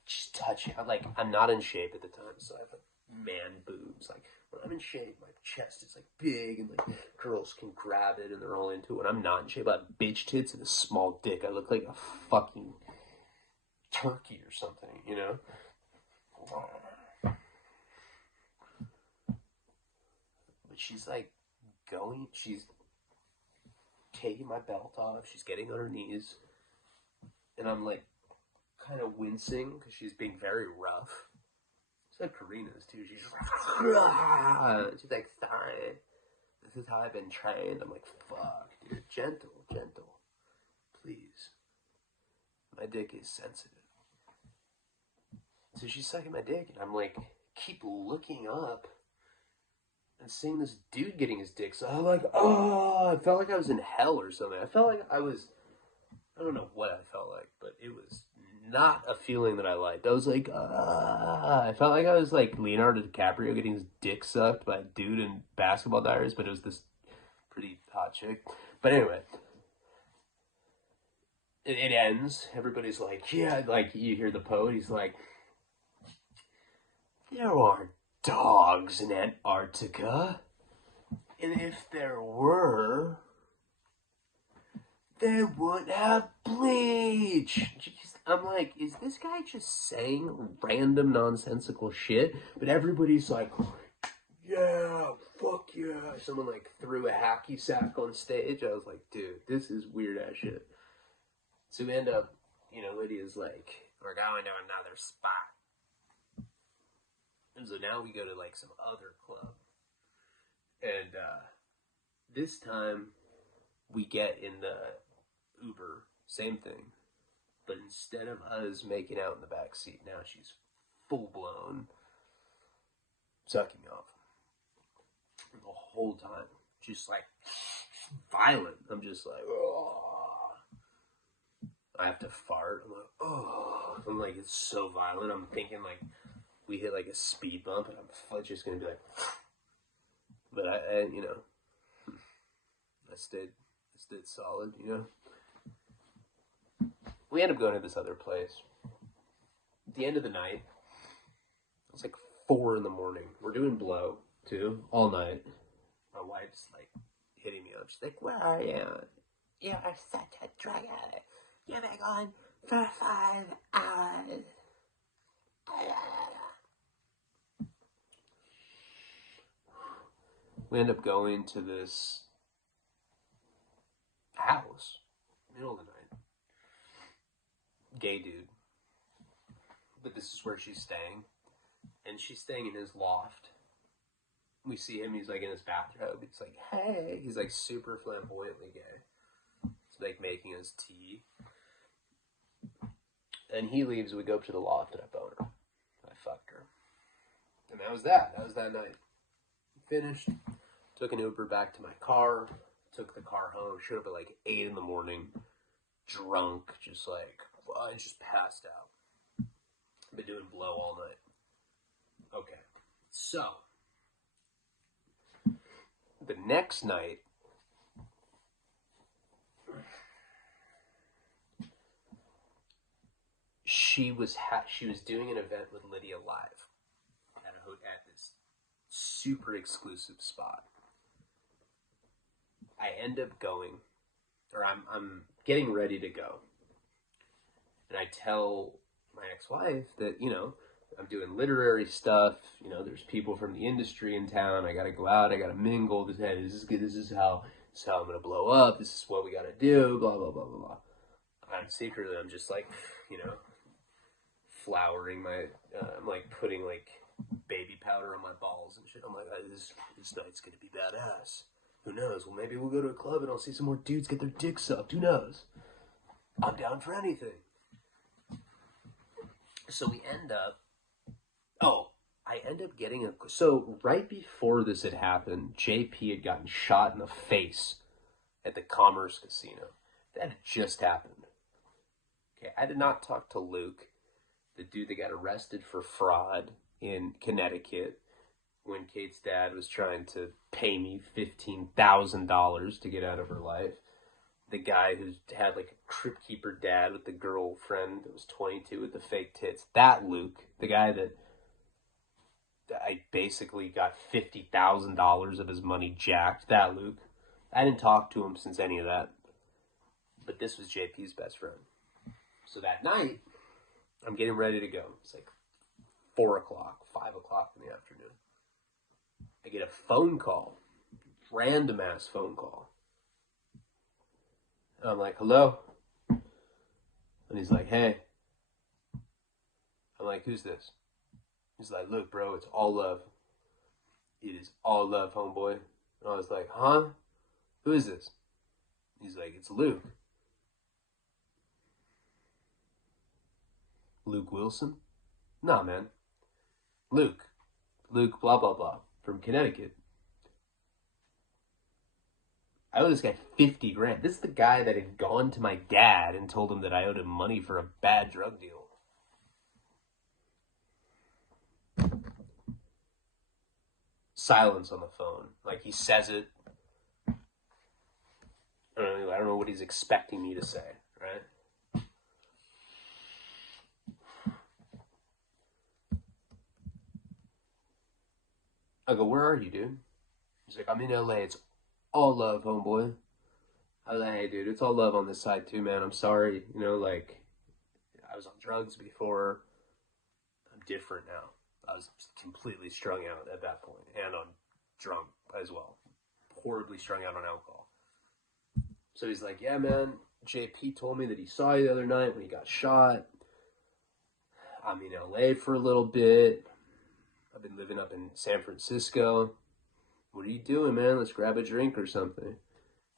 she's touching. I'm not in shape at the time, so I have like man boobs. Like, when I'm in shape, my chest is like big, and like girls can grab it and they're all into it. When I'm not in shape, I have bitch tits and a small dick. I look like a fucking turkey or something, you know? But she's like she's taking my belt off, she's getting on her knees, and I'm like kind of wincing because she's being very rough. It's like Karina's too. She's like, sorry, this is how I've been trained. I'm like, fuck, dude, gentle, please. My dick is sensitive. So she's sucking my dick, and I'm like, keep looking up and seeing this dude getting his dick. So I'm like, oh, I felt like I was in hell or something. I felt like I don't know what I felt like, but it was not a feeling that I liked. I was like, I felt like I was like Leonardo DiCaprio getting his dick sucked by a dude in Basketball Diaries, but it was this pretty hot chick. But anyway, it ends. Everybody's like, yeah, like you hear the poet, he's like, there are dogs in Antarctica, and if there were, they would have bleach. I'm like, is this guy just saying random nonsensical shit? But everybody's like, yeah, fuck yeah. Someone like threw a hacky sack on stage. I was like, dude, this is weird ass shit. So we end up, Lydia's like, we're going to another spot. And so now we go to like some other club. And this time we get in the Uber, same thing. But instead of us making out in the back seat, now she's full blown sucking off. And the whole time, just like violent. I'm just like, oh. I have to fart. I'm like, oh. I'm like, it's so violent. I'm thinking like we hit like a speed bump, and I'm just gonna be like, but I stayed solid, We end up going to this other place. At the end of the night, it's like 4 a.m. We're doing blow, too, all night. My wife's like hitting me up. She's like, where are you? You are such a drugger. You've been gone for 5 hours. We end up going to this house, middle of the night. Gay dude. But this is where she's staying. And she's staying in his loft. We see him, he's like in his bathrobe. He's like, hey. He's like super flamboyantly gay. He's like making his tea. And he leaves, we go up to the loft, and I bone her. I fucked her. And that was that. That was that night. Finished. Took an Uber back to my car. Took the car home. Showed up at like 8 a.m. Drunk. Just like, I just passed out. Been doing blow all night. Okay. So, the next night, she was doing an event with Lydia live at this super exclusive spot. I end up going, or I'm getting ready to go, and I tell my ex-wife that I'm doing literary stuff. There's people from the industry in town. I gotta go out. I gotta mingle. This is how I'm gonna blow up. This is what we gotta do. Blah blah blah blah blah. And secretly, I'm just like, flowering my. I'm like putting like baby powder on my balls and shit. I'm like, this night's gonna be badass. Who knows? Well, maybe we'll go to a club and I'll see some more dudes get their dicks sucked. Who knows? I'm down for anything. So we end up. Oh, I I end up getting so right before this had happened, JP had gotten shot in the face at the Commerce Casino. That had just happened. Okay, I did not talk to Luke, the dude that got arrested for fraud in Connecticut when Kate's dad was trying to pay me $15,000 to get out of her life. The guy who had like a Crypt Keeper dad with the girlfriend that was 22 with the fake tits. That Luke, the guy that I basically got $50,000 of his money jacked. That Luke. I didn't talk to him since any of that. But this was JP's best friend. So that night, I'm getting ready to go. It's like 4 o'clock, 5 o'clock in the afternoon. I get a phone call. Random ass phone call. And I'm like, hello? And he's like, hey. I'm like, who's this? He's like, look, bro, it's all love. It is all love, homeboy. And I was like, huh? Who is this? He's like, it's Luke. Luke Wilson? Nah, man. Luke, blah, blah, blah, from Connecticut. I owe this guy 50 grand. This is the guy that had gone to my dad and told him that I owed him money for a bad drug deal. Silence on the phone. Like, he says it. I don't know what he's expecting me to say, right? I go, where are you, dude? He's like, I'm in LA. It's all love, homeboy. I was like, hey, dude, it's all love on this side, too, man. I'm sorry. You know, like, I was on drugs before. I'm different now. I was completely strung out at that point, and on drunk as well. Horribly strung out on alcohol. So he's like, yeah, man, JP told me that he saw you the other night when he got shot. I'm in LA for a little bit. I've been living up in San Francisco. What are you doing, man? Let's grab a drink or something.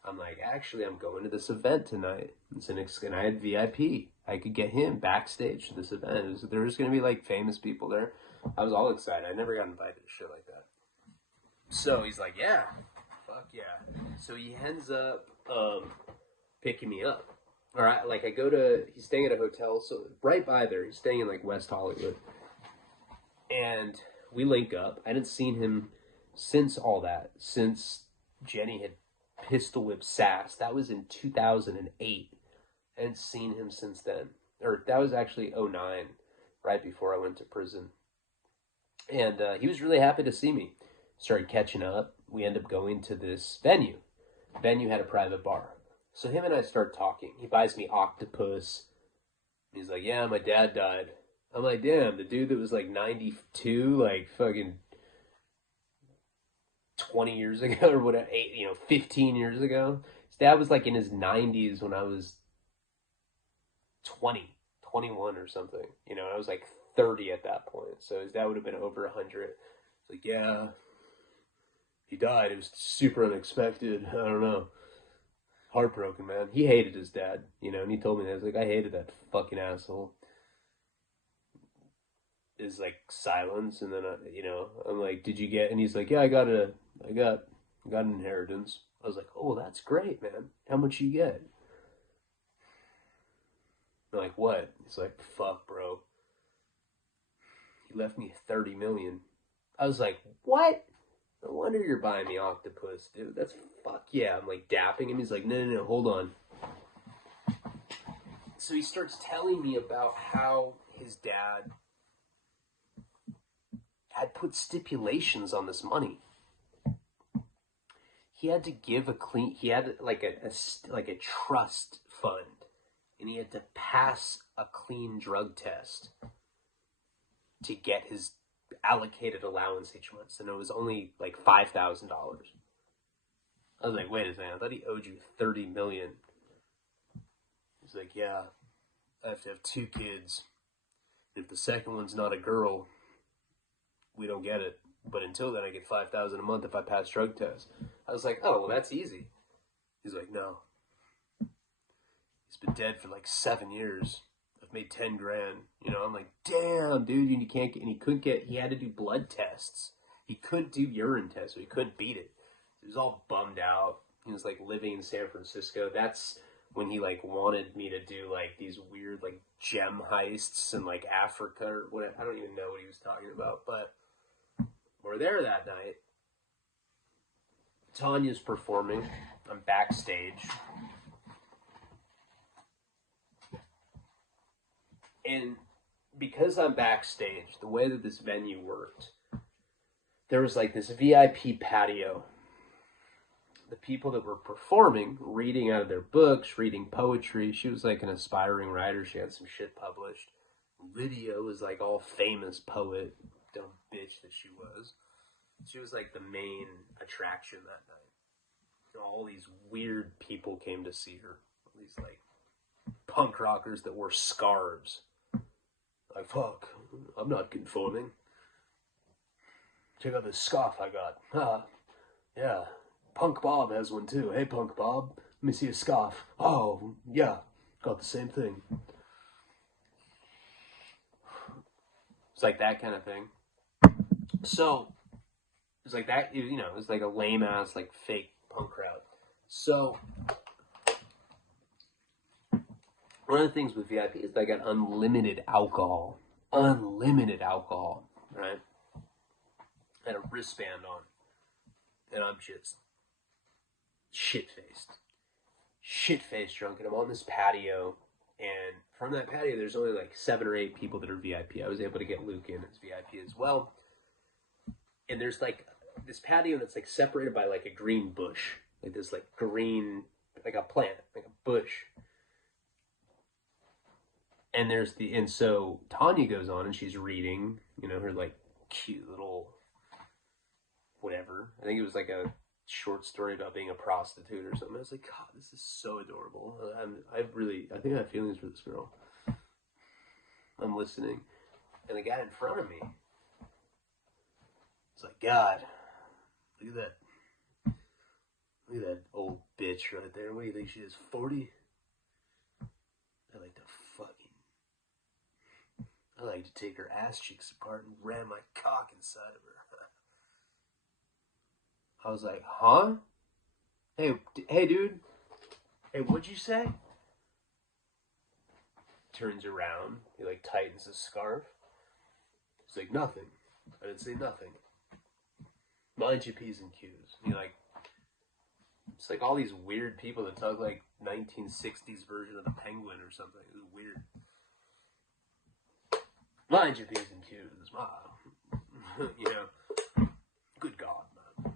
I'm like, actually, I'm going to this event tonight. And I had VIP. I could get him backstage to this event. There was going to be, like, famous people there. I was all excited. I never got invited to shit like that. So he's like, yeah, fuck yeah. So he ends up picking me up. All right, like he's staying at a hotel, so right by there. He's staying in like West Hollywood. And we link up. I hadn't seen him since all that, since Jenny had pistol whipped Sass. That was in 2008. I hadn't seen him since then. Or that was actually 2009, right before I went to prison. And he was really happy to see me. Started catching up. We end up going to this venue. The venue had a private bar. So him and I start talking. He buys me octopus. He's like, yeah, my dad died. I'm like, damn, the dude that was like 92, like fucking 20 years ago or whatever, 15 years ago. His dad was like in his 90s when I was 21 or something. I was like 30 at that point. So his dad would have been over 100. It's like, yeah, he died. It was super unexpected. I don't know. Heartbroken, man. He hated his dad, and he told me that. I was like, I hated that fucking asshole. Is like silence, and then I'm like, did you get? And he's like, yeah, I got an inheritance. I was like, oh, that's great, man. How much you get? I'm like, what? He's like, fuck, bro. He left me $30 million. I was like, what? No wonder you're buying me octopus, dude. That's fuck yeah. I'm like dapping him. He's like, no, hold on. So he starts telling me about how his dad had put stipulations on this money. He had to give he had like a trust fund, and he had to pass a clean drug test to get his allocated allowance each month, and it was only like $5,000. I was like, wait a second, I thought he owed you $30 million. He's like, yeah, I have to have 2 kids. If the second one's not a girl, we don't get it. But until then, I get $5,000 a month if I pass drug tests. I was like, oh, well, that's easy. He's like, no. He's been dead for like 7 years of made 10 grand. You know, I'm like, damn, dude, and he had to do blood tests. He couldn't do urine tests, so he couldn't beat it. He was all bummed out. He was like living in San Francisco. That's when he like wanted me to do like these weird like gem heists in like Africa or what. I don't even know what he was talking about, but we're there that night. Tanya's performing. I'm backstage. And because I'm backstage, the way that this venue worked, there was like this VIP patio. The people that were performing, reading out of their books, reading poetry. She was like an aspiring writer. She had some shit published. Lydia was like all famous poet, dumb bitch that she was. She was like the main attraction that night. All these weird people came to see her. All these like punk rockers that wore scarves. Like, fuck, I'm not conforming. Check out this scarf I got. Yeah. Punk Bob has one too. Hey, Punk Bob, let me see a scarf. Oh, yeah, got the same thing. It's like that kind of thing. So, it's like that, you know, it's like a lame ass, like fake punk crowd. So, one of the things with VIP is they got unlimited alcohol. Unlimited alcohol, right? I had a wristband on. And I'm just shit-faced drunk. And I'm on this patio. And from that patio, there's only like 7 or 8 people that are VIP. I was able to get Luke in as VIP as well. And there's like this patio that's like separated by like a green bush. Like this like green, like a plant, like a bush. And so Tanya goes on and she's reading, you know, her like cute little whatever. I think it was like a short story about being a prostitute or something. I was like, God, this is so adorable. I think I have feelings for this girl. I'm listening. And the guy in front of me, it's like, God, look at that. Look at that old bitch right there. What do you think she is, 40? I like to take her ass cheeks apart and ram my cock inside of her. I was like, huh? Hey, dude. Hey, what'd you say? Turns around. He, like, tightens his scarf. He's like, nothing. I didn't say nothing. Mind your P's and Q's. And like, it's like all these weird people that talk like 1960s version of the Penguin or something. It was weird. Mind your P's and Q's. Wow. You know, good God, man.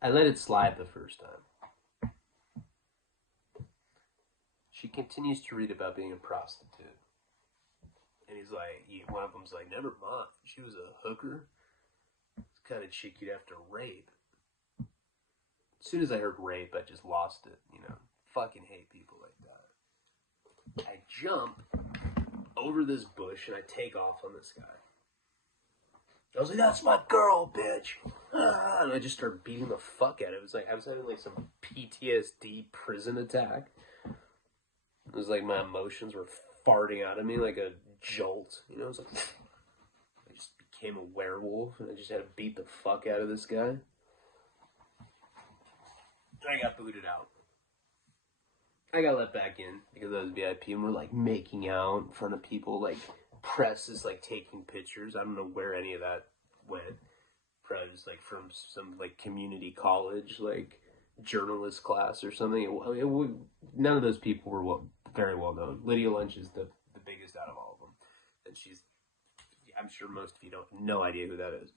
I let it slide the first time. She continues to read about being a prostitute. And he's like, one of them's like, never mind. She was a hooker. It's the kind of chick you'd have to rape. As soon as I heard rape, I just lost it. You know, fucking hate people like that. I jump over this bush and I take off on this guy. I was like, that's my girl, bitch. And I just started beating the fuck out of it. It was like I was having like some PTSD prison attack. It was like my emotions were farting out of me like a jolt. You know, it was like I just became a werewolf and I just had to beat the fuck out of this guy. I got booted out. I got let back in because I was VIP and we're like making out in front of people. Like press is like taking pictures. I don't know where any of that went. Probably just like from some like community college, like journalist class or something. None of those people were very well known. Lydia Lunch is the biggest out of all of them. And I'm sure most of you don't, no idea who that is.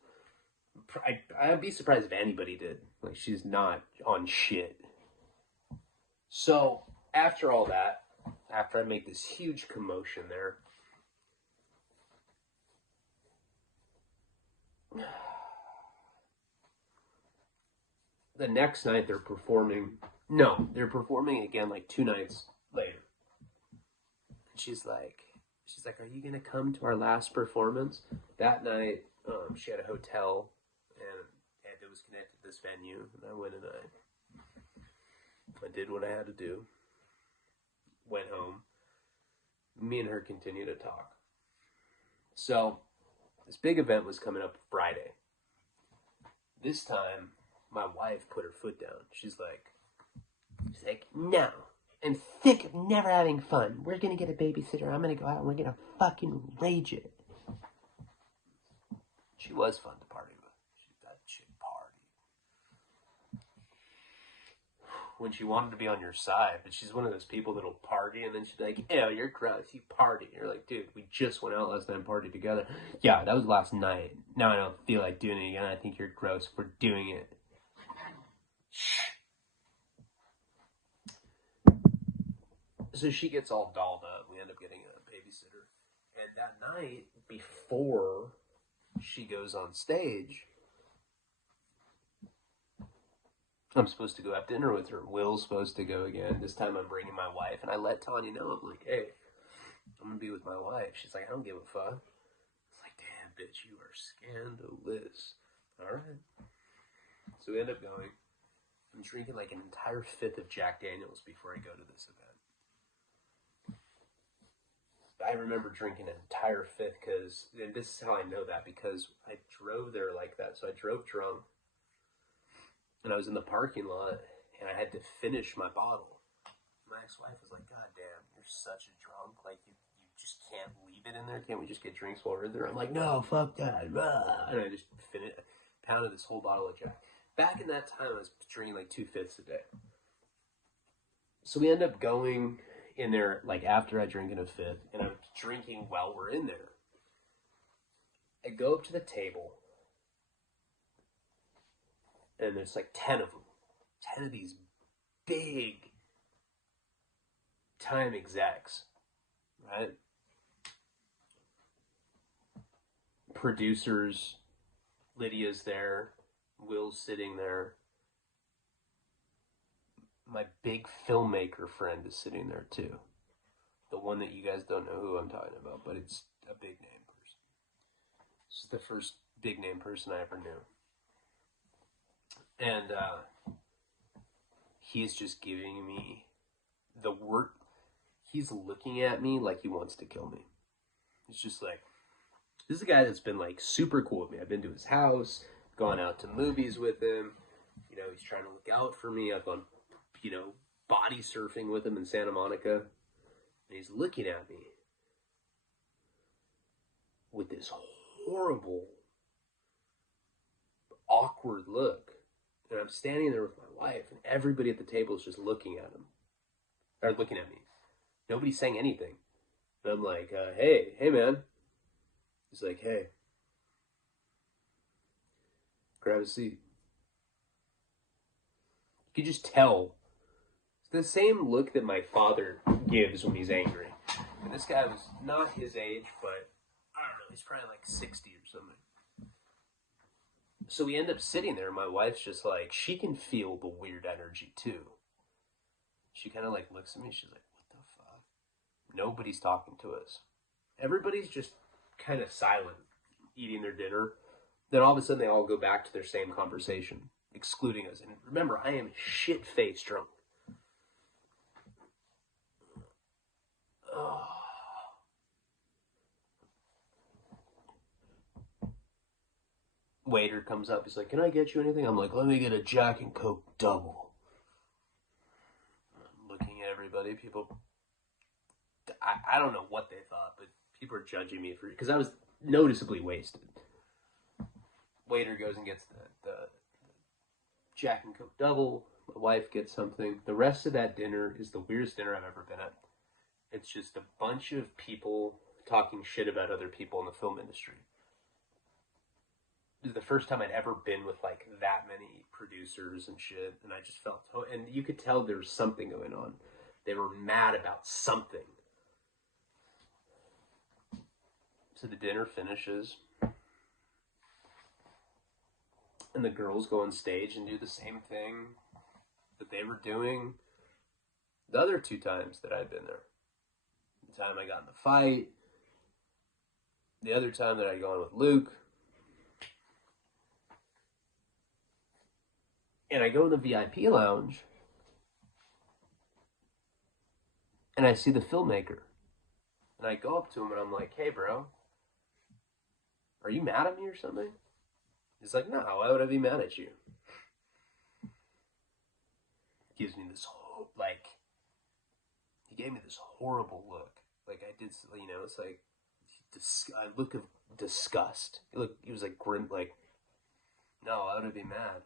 I'd be surprised if anybody did. Like, she's not on shit. So, after all that, after I make this huge commotion there, the next night they're performing. No, they're performing again like 2 nights later. And she's like, are you going to come to our last performance? That night, she had a hotel and it was connected to this venue. And I went and I did what I had to do. went home. Me and her continued to talk. So, this big event was coming up Friday. This time, my wife put her foot down. She's like, no. I'm sick of never having fun. We're gonna get a babysitter. I'm gonna go out and we're gonna fucking rage it. She was fun to party with. That chick party. When she wanted to be on your side, but she's one of those people that'll party and then she's like, ew, you're gross, you party. You're like, dude, we just went out last night and partied together. Yeah, that was last night. Now I don't feel like doing it again. I think you're gross for doing it. So she gets all dolled up. We end up getting a babysitter. And that night, before she goes on stage, I'm supposed to go have dinner with her. Will's supposed to go again. This time I'm bringing my wife. And I let Tanya know. I'm like, hey, I'm going to be with my wife. She's like, I don't give a fuck. It's like, damn, bitch, you are scandalous. All right. So we end up going. I'm drinking like an entire fifth of Jack Daniels before I go to this event. I remember drinking an entire fifth because, and this is how I know that, because I drove there like that. So I drove drunk, and I was in the parking lot, and I had to finish my bottle. My ex-wife was like, God damn, you're such a drunk. Like, you just can't leave it in there. Can't we just get drinks while we're in there? I'm like, no, fuck that. And I just pounded this whole bottle of Jack. Back in that time, I was drinking like 2 fifths a day. So we end up going in there, like, after I drink in a fifth, and I'm drinking while we're in there. I go up to the table, and there's like 10 of them. 10 of these big time execs, right? Producers, Lydia's there, Will's sitting there. My big filmmaker friend is sitting there too. The one that you guys don't know who I'm talking about, but it's a big name person. This is the first big name person I ever knew. And he's just giving me the word. He's looking at me like he wants to kill me. It's just like, this is a guy that's been like super cool with me. I've been to his house, gone out to movies with him. You know, he's trying to look out for me. I've gone, you know, body surfing with him in Santa Monica. And he's looking at me with this horrible, awkward look. And I'm standing there with my wife, and everybody at the table is just looking at him. Or looking at me. Nobody's saying anything. And I'm like, hey man. He's like, hey. Grab a seat. You can just tell. It's the same look that my father gives when he's angry. And this guy was not his age, but I don't know, he's probably like 60 or something. So we end up sitting there, and my wife's just like, she can feel the weird energy too. She kind of like looks at me, she's like, what the fuck? Nobody's talking to us. Everybody's just kind of silent, eating their dinner. Then all of a sudden they all go back to their same conversation, excluding us. And remember, I am shit-faced drunk. Oh. Waiter comes up, he's like, can I get you anything? I'm like, let me get a Jack and Coke double. I'm looking at everybody, people, I don't know what they thought, but people are judging me for, because I was noticeably wasted. Waiter goes and gets the Jack and Coke double. My wife gets something. The rest of that dinner is the weirdest dinner I've ever been at. It's just a bunch of people talking shit about other people in the film industry. It was the first time I'd ever been with like that many producers and shit, and I just felt, and you could tell there was something going on. They were mad about something. So the dinner finishes, and the girls go on stage and do the same thing that they were doing the other 2 times that I'd been there. The time I got in the fight, the other time that I'd gone with Luke. And I go in the VIP lounge, And I see the filmmaker. And I go up to him and I'm like, hey, bro, are you mad at me or something? He's like, no, why would I be mad at you? Gives me this, he gave me this horrible look. Like, I did, it's like, a look of disgust. He was like grim, like, no, why would I be mad?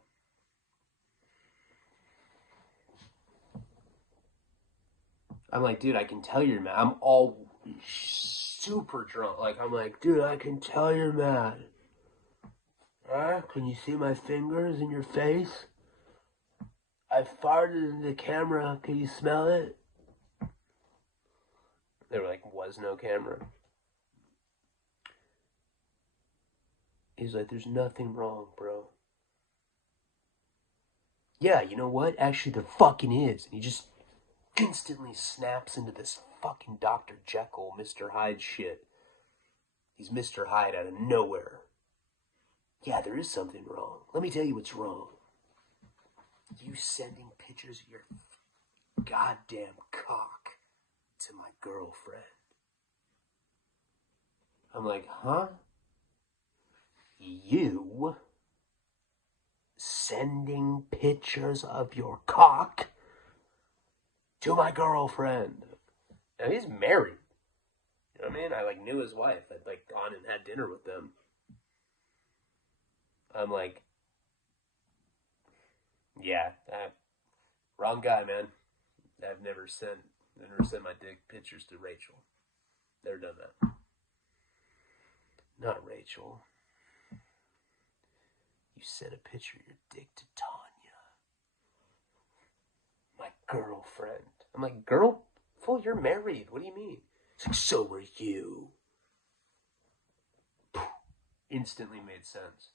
I'm like, dude, I can tell you're mad. I'm all super drunk. Like, I'm like, dude, I can tell you're mad. Can you see my fingers in your face? I farted in the camera. Can you smell it? They were like, was no camera. He's like, there's nothing wrong, bro. Yeah, you know what? Actually, there fucking is. And he just instantly snaps into this fucking Dr. Jekyll, Mr. Hyde shit. He's Mr. Hyde out of nowhere. Yeah, there is something wrong. Let me tell you what's wrong. You sending pictures of your goddamn cock to my girlfriend. I'm like, huh? You sending pictures of your cock to my girlfriend? Now, he's married. You know what I mean? I, knew his wife. I'd, gone and had dinner with them. I'm like, yeah, wrong guy, man. I've never sent my dick pictures to Rachel. Never done that. Not Rachel. You sent a picture of your dick to Tanya. My girlfriend. I'm like, girl? Fool, you're married. What do you mean? It's like, so were you. Instantly made sense.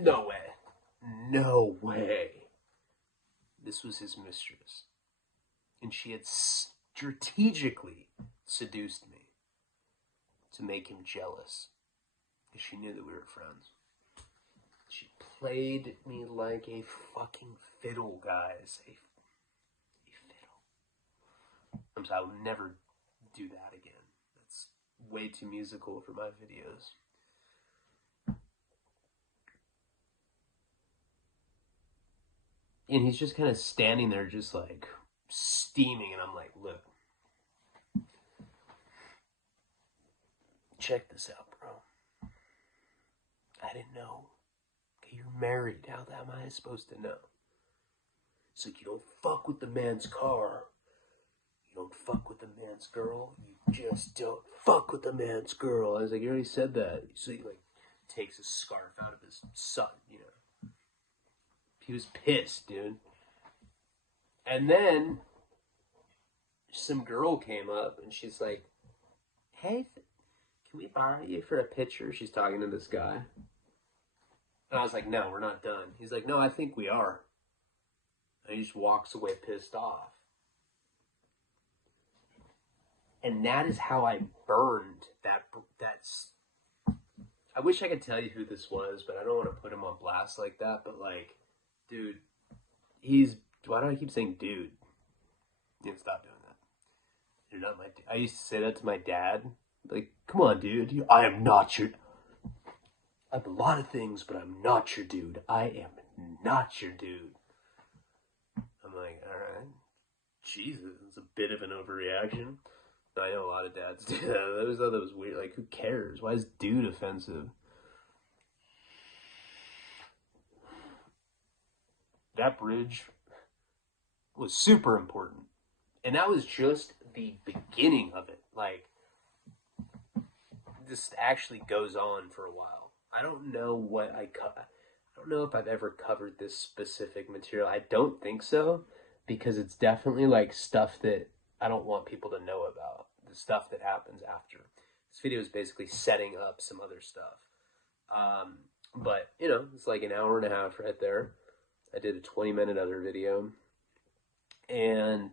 No way. No way. This was his mistress. And she had strategically seduced me to make him jealous. Because she knew that we were friends. She played me like a fucking fiddle, guys. A fiddle. I will never do that again. That's way too musical for my videos. And he's just kind of standing there just steaming. And I'm like, look. Check this out, bro. I didn't know. Okay, you're married. How am I supposed to know? It's like, you don't fuck with the man's car. You don't fuck with the man's girl. You just don't fuck with the man's girl. I was like, you already said that. So he takes a scarf out of his son, He was pissed, dude. And then some girl came up and she's like, hey, can we borrow you for a picture? She's talking to this guy. And I was like, no, we're not done. He's like, no, I think we are. And he just walks away pissed off. And that is how I burned that's. I wish I could tell you who this was, but I don't want to put him on blast like that. But dude, why do I keep saying dude? You can stop doing that. You're not my dude. I used to say that to my dad. Like, come on, dude. I am not your... I'm a lot of things, but I'm not your dude. I am not your dude. I'm like, alright. Jesus, it's a bit of an overreaction. I know a lot of dads do that. I always thought that was weird. Like, who cares? Why is dude offensive? That bridge was super important. And that was just the beginning of it. This actually goes on for a while. I don't know I don't know if I've ever covered this specific material. I don't think so, because it's definitely stuff that I don't want people to know about. The stuff that happens after. This video is basically setting up some other stuff. But, it's an hour and a half right there. I did a 20-minute other video. And,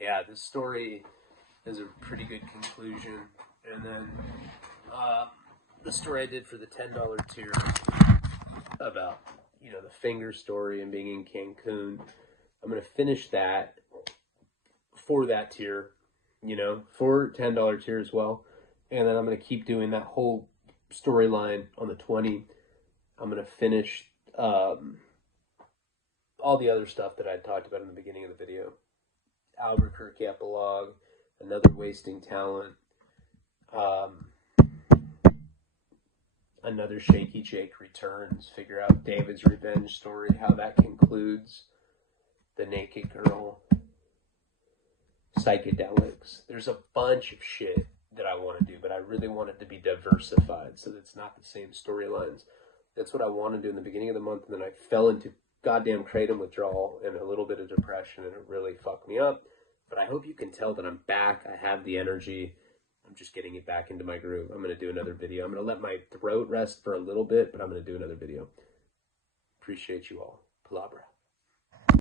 yeah, this story is a pretty good conclusion. And then, the story I did for the $10 tier about, the finger story and being in Cancun. I'm going to finish that for that tier, you know, for $10 tier as well. And then I'm going to keep doing that whole storyline on the 20. I'm going to finish all the other stuff that I talked about in the beginning of the video. Albuquerque epilogue, another wasting talent, another Shaky Jake returns, figure out David's revenge story, how that concludes, the naked girl, psychedelics. There's a bunch of shit that I want to do, but I really want it to be diversified so that it's not the same storylines. That's what I wanted to do in the beginning of the month, and then I fell into goddamn kratom withdrawal and a little bit of depression, and it really fucked me up. But I hope you can tell that I'm back. I have the energy. I'm just getting it back into my groove. I'm going to do another video. I'm going to let my throat rest for a little bit, but I'm going to do another video. Appreciate you all. Palabra.